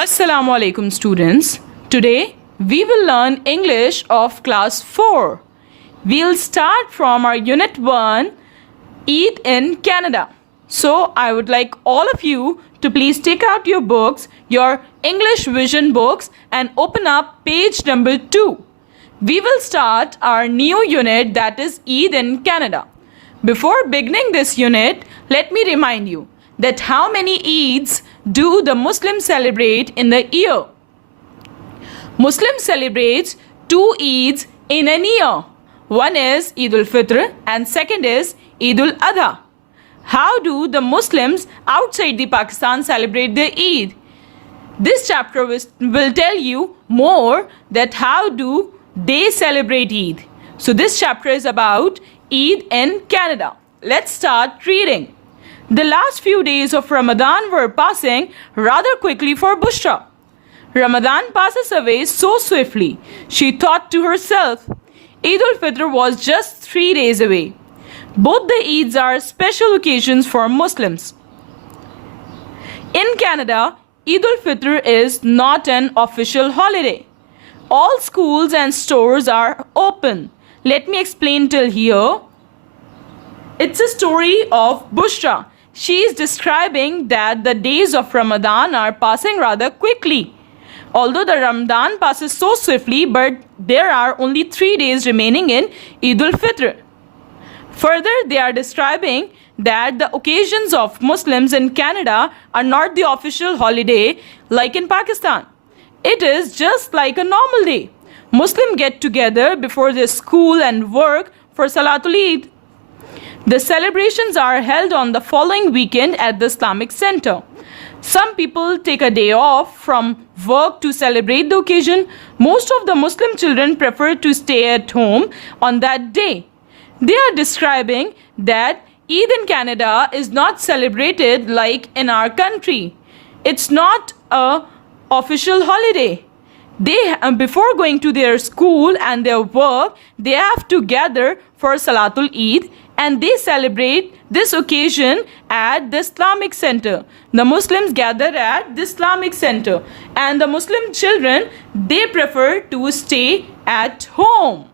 Assalamu alaikum students. Today we will learn English of class 4. We'll start from our unit 1, Eid in Canada. So I would like all of you to please take out your books, your English vision books, and open up page number 2. We will start our new unit, that is Eid in Canada. Before beginning this unit, let me remind you that how many Eids do the Muslims celebrate in the year? Muslims celebrate 2 Eids in a year. One is Eid al-Fitr and second is Eid al-Adha. How do the Muslims outside the Pakistan celebrate their Eid? This chapter will tell you more that how do they celebrate Eid. So this chapter is about Eid in Canada. Let's start reading. The last few days of Ramadan were passing rather quickly for Bushra. Ramadan passes away so swiftly, she thought to herself. Eid al-Fitr was just 3 days away. Both the Eids are special occasions for Muslims. In Canada, Eid al-Fitr is not an official holiday. All schools and stores are open. Let me explain till here. It's a story of Bushra. She is describing that the days of Ramadan are passing rather quickly. Although the Ramadan passes so swiftly, but there are only 3 days remaining in Eid al-Fitr. Further, they are describing that the occasions of Muslims in Canada are not the official holiday like in Pakistan. It is just like a normal day. Muslims get together before their school and work for Salatul Eid. The celebrations are held on the following weekend at the Islamic Center. Some people take a day off from work to celebrate the occasion. Most of the Muslim children prefer to stay at home on that day. They are describing that Eid in Canada is not celebrated like in our country. It's not an official holiday. Before going to their school and their work, they have to gather for Salatul Eid and they celebrate this occasion at the Islamic Center. The Muslims gather at the Islamic Center and the Muslim children, they prefer to stay at home.